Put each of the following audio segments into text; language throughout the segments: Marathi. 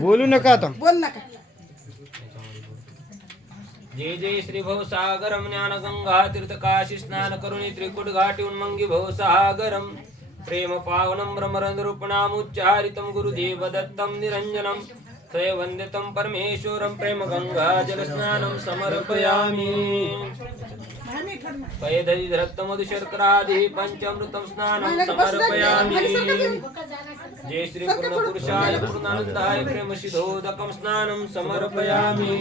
बोलू नका आता. बोल नका जय जय श्री भवसागरम ज्ञान गंगा तीर्थ काशी स्नान करुणी त्रिकुट घाटी उन्मंगी भवसागरम प्रेम पावनं ब्रह्मरंध्रुपणामुच्चारितं गुरुदेव दत्तं निरञ्जनं तय वन्दितं परमेश्वरं प्रेम गंगा जलस्नानं समर्पयामि. पयदधि धरत्तमधुशर्करादिः पञ्चामृतं स्नानं समर्पयामि जय श्री पूर्णपुरुषाय पूर्णानन्दाय प्रेमशिधोदकं स्नानं समर्पयामि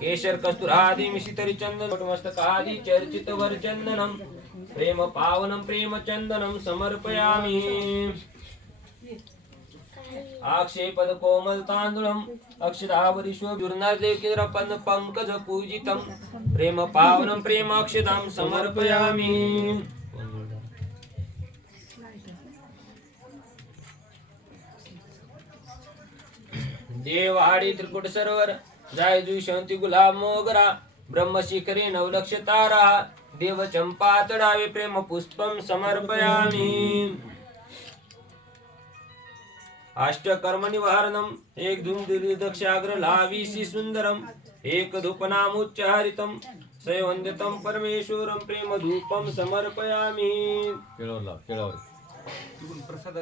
केशर कस्तुरादि मिशितरि चन्दन मस्तकादि चर्चित वर्चन्दनं प्रेम पावनं प्रेम चन्दनं समर्पयामि। आक्षेपद कोमल तांदूळम अक्षदावरीश्व दुर्नादेव पंकज पूजितं प्रेम पावनं प्रेमाक्षदां समर्पयामि देवाडी त्रिकुट सरोवर जायजू शांती गुलाब मोगरा ब्रह्मशिखरे नवलक्ष तारा देव चंपा तडावे प्रेम पुष्पम समर्पयामि अष्टकर्म निवारणम एक धूम दक्षाग्र लावीसी सुंदरम एक धूपनामुच्चारितम सयवंदितम परमेश्वरम प्रेम धूपम समर्पयामि प्रसाद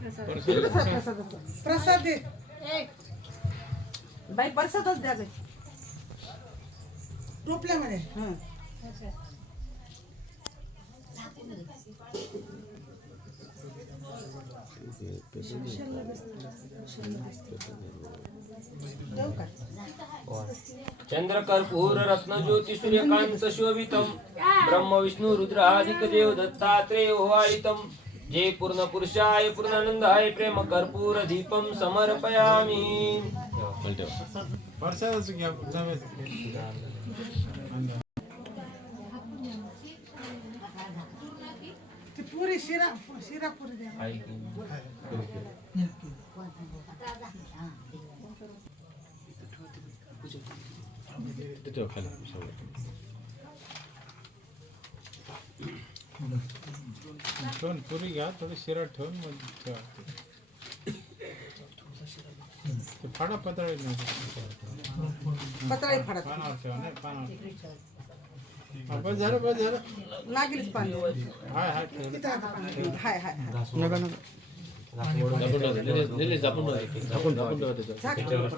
प्रसाद प्रसाद दे. बाई प्रसादच द्या. टोपल्यामध्ये हं. चंद्र कर्पूर रत्न ज्योती सूर्यकांत शोभितम ब्रह्म विष्णु रुद्र आदिक देव दत्तात्रेय ओवाळितम जे पूर्ण पुरुषाय पूर्णानंदाय प्रेम कर्पूर दीपम समर्पयामि प्रसादाचं घ्या जाऊया. ती पुरी शिरा शिरा पुरी द्या. ठेवून पुरी घ्या थोडी शिरा ठेवून मग फाडा पतळे पत्राई फाडत पानावर ठेवा नाही पानावर. हा, बस झालं बस झालं. लागलीच पाणी. हाय हाय. ठेवलं किती आता पाणी. हाय हाय हाय. नका नका.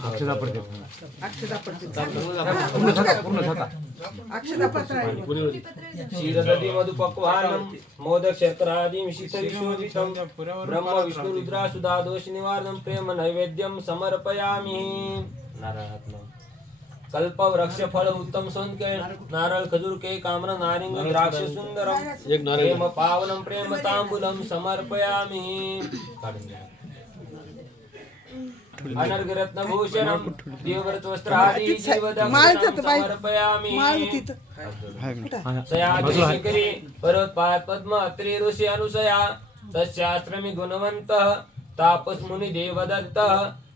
अक्षदा पडते अक्षदा पत्राई क्षीरदधी मधुपक्वानम मोदक शर्करादि शीतल शोभितम ब्रह्म विष्णू रुद्रा सुधा दोष निवारणम प्रेम नैवेद्यम समर्पयामि नारळातलं कल्प वृक्ष फळ उत्तम सोनकेळ नारळ खजूर के काम्र नारिंग द्राक्ष सुंदरम प्रेम पावनम प्रेम तांबूलम समर्पयामि काढून घ्या. अनर्घरत्न भूषणम देवव्रत वस्त्रादि जीवदक्षिणं माळतात बाई. समर्पयामि माळ तिथं सयाशिखरी पर्वतपाद पद्म अत्रि ऋषी अनुसया तस्याश्रमी गुणवंत तापस मुनि देवदत्त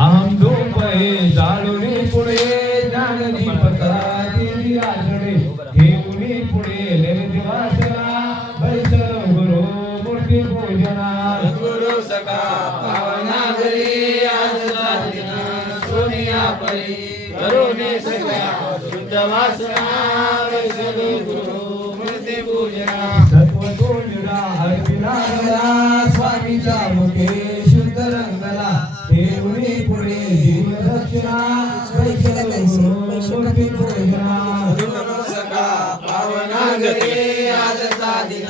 आम धूपये जाळुनी पुढे ज्ञाननी पता दिली आठडे घेऊनी पुढे निर्दिवासना बैसल गुरु मूर्ती पूजना गुरु सका पावना घरी आजला दिना सोनिया परी करुणी सका शुद्ध वासना बैसल गुरु पूजना सत्वगुणा अर्पिला स्वामीच्या मुखे शुद्ध रंगला देवणी पुढे जीव दक्षिणा पूजना पावनागरे आजचा दिन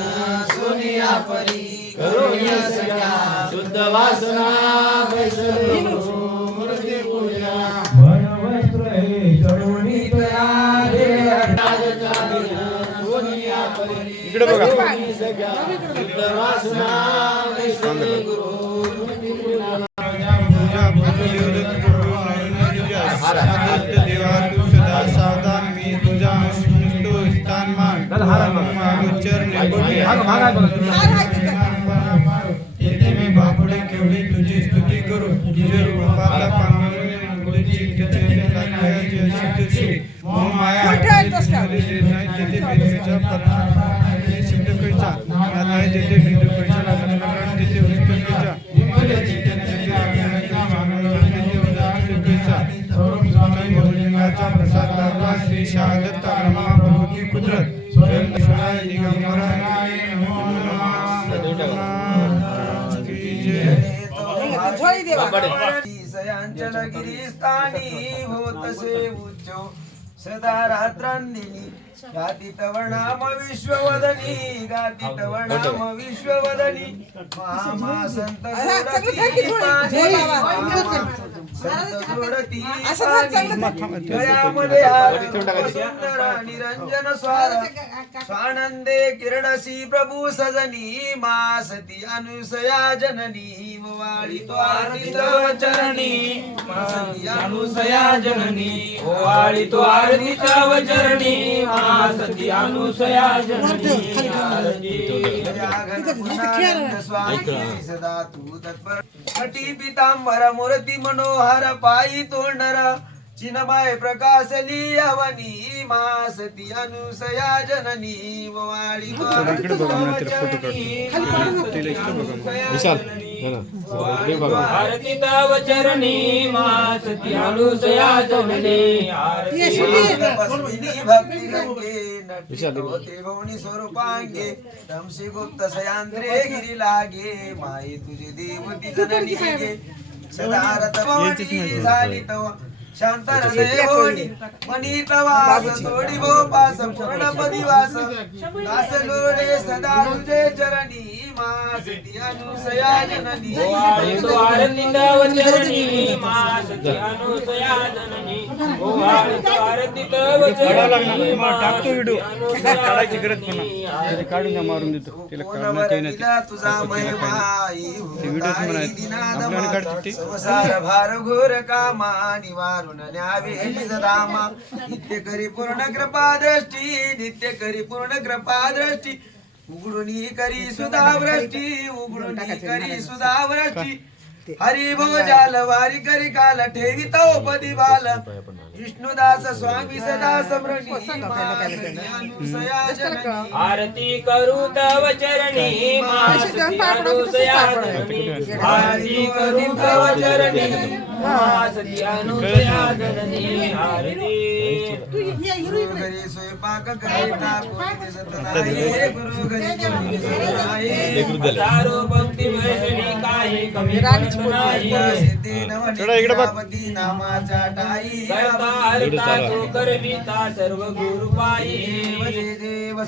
सोनिया परी करुण्या सगळ्या शुद्ध वासना वैष्णवी मूर्ती पूजना मन वस्त्र सावधान मी तुझा स्थान मान येथे झोळी देवा. सयांचलगिरी स्थानी होतसे उच्चो. सदा रात्रांदिनी गातित वर्णाम विश्ववदनी. गातित वर्णाम विश्ववदनी महामा संत खा. गळ्यामध्ये सुंदर निरंजन स्वार स्वानंदे किरणसी प्रभू सजनी मा सती अनुसया जननी वाळी तो चरणी अनुसया जननी ओवाळी तो आरती चरणी मा सती अनुसया जननी पितांबर मूर्ती मनोहर पायी तोंडर चिन्मय प्रकाशली अवनी मा सती अनुसया जननी वाळी तव चरणी अनुसया जननी आरती भक्ती गंगे गौणी स्वरूपांगे तमसी गुप्त सयांद्रे गिरी लागे माई तुझी देवती जननी गे सदारत भवनी झाली तव शांत हृदय होणी मनी तवास तोडी भो पास पूर्ण पदिवास दास लोळे सदा तुझे चरणी मासती अनुसया जननी। ओवाळी तो आरती तव चरणी मा सती अनुसया जननी। ओवाळी तो आरती तव चरणी मा सती अनुसया जननी। आरती काढून द्या मारून देतो तिला न्यावे धामा नित्य करी पूर्ण कृपा दृष्टी नित्य करी पूर्ण कृपा दृष्टी. उघडून करी सुधा वृष्टी उघडून करी सुधा वृष्टी. हरी भोजाल वारी करी काल ठेवी तो पदी बाल. विष्णुदास स्वामी सदा आरती करू तव चरणी आरती करू तव चरणी. सती अनुसया जननी घरी स्वयंपाक करिता कोणी दिसत नाही गुरु घरी कोणी पंक्ती काही कमी नाही सिद्धी नामाच्या टाई करता हरता तो करविता सर्व गुरु पायी जय देव.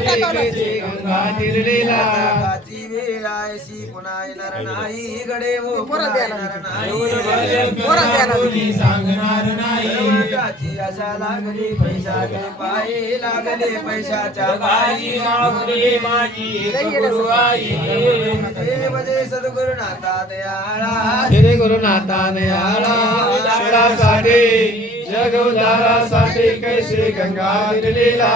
सगळे हा, लागतं. सदगुरुची वेळ आयसी पुन्हा येणार नाही गडे पोरं द्यायला येणार नाही पोरं द्यायला सांगणार नाही. सर्वांची आशा लागली पैशाचे पायी लागले पैशाच्या पायी मागणी माझी गुरु आई देव जय सद्गुरुनाथा दयाळा. श्री गुरुनाथा दयाळा. उद्धारासाठी जग उद्धारासाठी कैसे गंगा लीला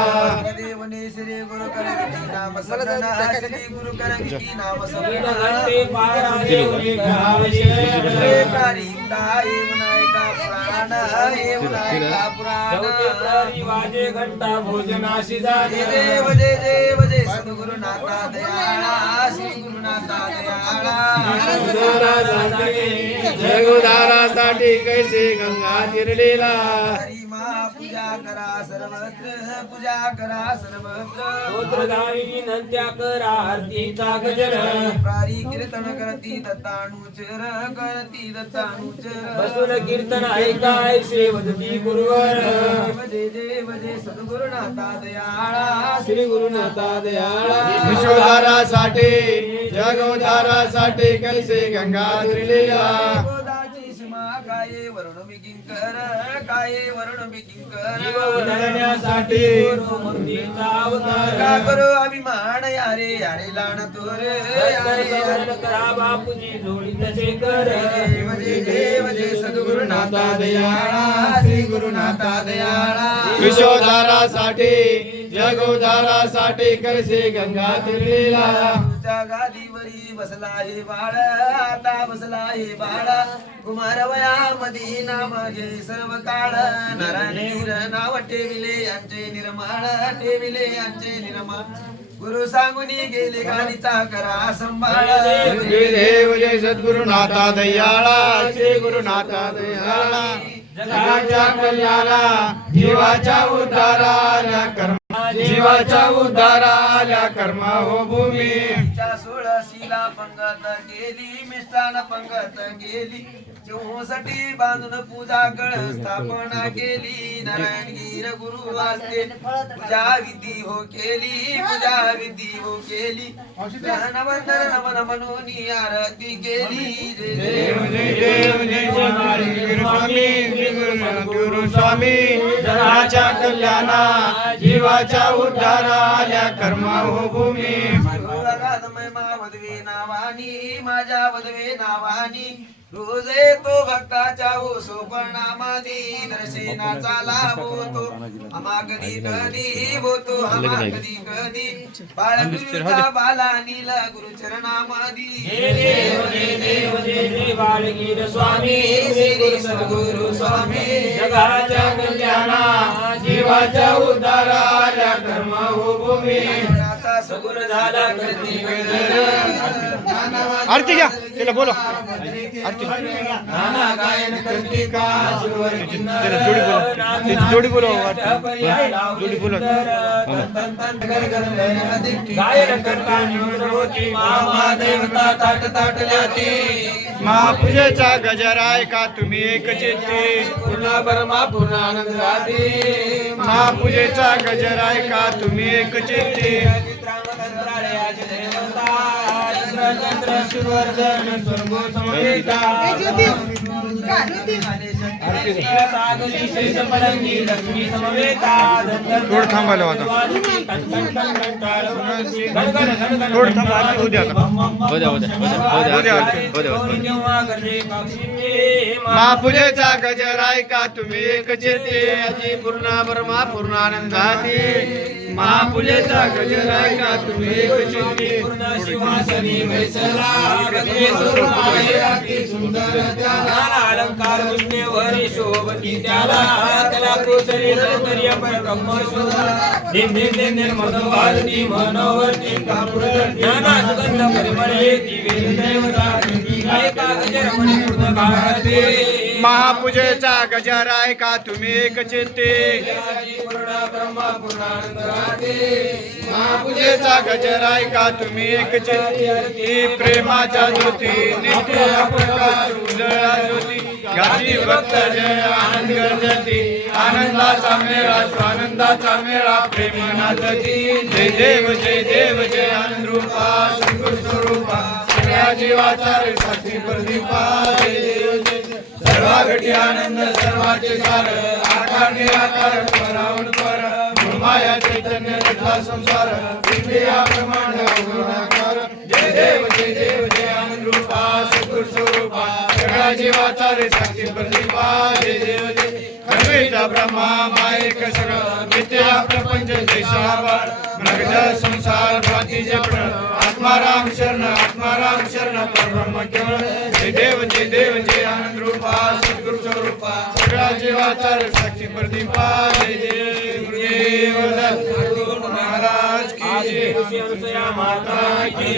देवने श्री गुरु करंगी नाम स्मरण श्री गुरु करंगी नाम स्मरण घंटे पारा देवने करावे कारिंदा एव नायका पुराण एव नायका पुराण. चौथे प्रहरी वाजे घंटा भोजनाशी जय झाले देव जय देव जय सद्गुरुनाथा दयाळा श्री गुरु जगोदारासाठी कैसे गंगा तिरलेला हरी मा पूजा करा सर्वत्र पूजा करा सर्वत्र. स्तोत्रगामी विनंत्या करा आरतीचा गजर. प्रारी कीर्तन करती दत्तानुचर करती दत्तानुचर. बसून कीर्तन ऐकाय श्री वदती गुरुवर. जय देव जय सद्गुरुनाथा दयाळा. श्री गुरुनाथा दयाळा. विश्वधारासाठी जगोधारासाठी कैसे गंगा तिरलेला काये वरुण किंकर काये वरुण किंकर? गुरु का करू अभिमान? यारे यारे लाण तोर करा बापूजी जोडी तसे कर देव जय देव जय सद्गुरुनाथा दयाळा श्री गुरुनाथा दयाळा. विश्वधारासाठी जगोधारासाठी कैसे गंगा तिरलेला. तुझ्या गादीवरी बसला हे बाळ आता बसला हे बाळ. कुमार वयामध्ये नाम घे सर्व काळ. नरानीर नाव ठेविले यांचे निर्माण ठेविले यांचे निर्माण. गुरु सांगून गेले गालीचा करा संभाळ. देव जय सद्गुरुनाथा दयाळा. श्री गुरुनाथा दयाळा. जगाच्या कल्याणा जीवाच्या उद्धाराला कर्म जीवाच्या आल्या कर्म हो भूमी. च्या सोळशीला पंगत गेली मिष्टान पंगत गेली. चौसाठी बांधून पूजा कळ स्थापना केली नारायण गिर गुरु वाचते पूजा विधी हो केली पूजा विधी हो केली नवंदर नमन म्हणून आरती केली देव देव गुरु स्वामी जनाच्या कल्याणा जीवाच्या उद्धारा आल्या कर्म हो भूमी अगाधमय वधवे नावानी माझ्या वधवे नावानी रोज येतो भक्ताच्या हो सोपनामादी दर्शनाचा लाभ होतो. आम्हा कधी कधी होतो आम्हा कधी कधी? बाळगुरुचा बाला नील गुरुचरणामादी जय देव जय देव जय जय बाळगीर स्वामी श्री गुरु सद्गुरु स्वामी. जगाच्या कल्याणा जीवाच्या उद्धाराला कर्म हो भूमी सगुण झाला करती आरती घ्या. तिला बोला. आरती. नाना गायन करती का त्याला जोडी बोला. जोडी बोला जोडी बोला. गायन करता होती. मामा देवता ताट ताटल्याती महापूजेचा गजर आहे का तुम्ही एक चित्ती? पूर्ण बरमा पूर्ण आनंद राहते. महापूजेचा गजर आहे का तुम्ही एक चित्ती? इंद्रचंद्र सुवर्धन स्वर्गो समवेता सागरी शेष पलंगी लक्ष्मी समवेता थोडं थांबायला होता थोडं थांबा आरती होऊ द्या आता होऊ द्या होऊ द्या आरती होऊ द्या. महापूजेचा गजर आहे का तुम्ही एक चित्ती अजी पूर्ण ब्रह्मा पूर्ण आनंदाती महापूजेचा का तुम्ही? अति सुंदर त्याला अलंकार शोभती त्याला त्याला कोसरी सौंदर्य परब्रह्म शोभा निर्मल मनोवर्ती ज्ञाना सुगंध वेद देवता पूर्ण महापूजेचा गजर आहे का तुम्ही एक चित्ती महापूजेचा गजर आहे का तुम्ही एक चित्ती प्रेमाच्या ज्योती नित्य उजळा ज्योती. घाती भक्त जय आनंद गरजती आनंदाचा मेळा स्वानंदाचा मेळा प्रेम नाचती जय देव जय देव जय आनंद रूपा सद्गुरु स्वरूपा सगळ्या जीवाचा रे साक्षी प्रदीपा. जय देव जय देव. सर्वागटी आनंद सर्वाचे सार आकार निराकार परावण पर माया चैतन्य रथला संसार इंद्रिया ब्रह्मांड गुणाकार जय देव जय देव जय आनंद रूपा सद्गुरु स्वरूपा सगळ्या जीवाचा रे साक्षी प्रतिपा जय देव जय खरवेचा ब्रह्मा मायक सगळं नित्या प्रपंच देशावर. मृगजल संसार भाती जपण आत्माराम शरण आत्माराम शरण परब्रह्म केवळ. जय देव जय देव जय आनंद रूपा सद्गुरु स्वरूपा. सगळा जीवाचा साक्षी प्रदीपा जय देव महाराज की माता की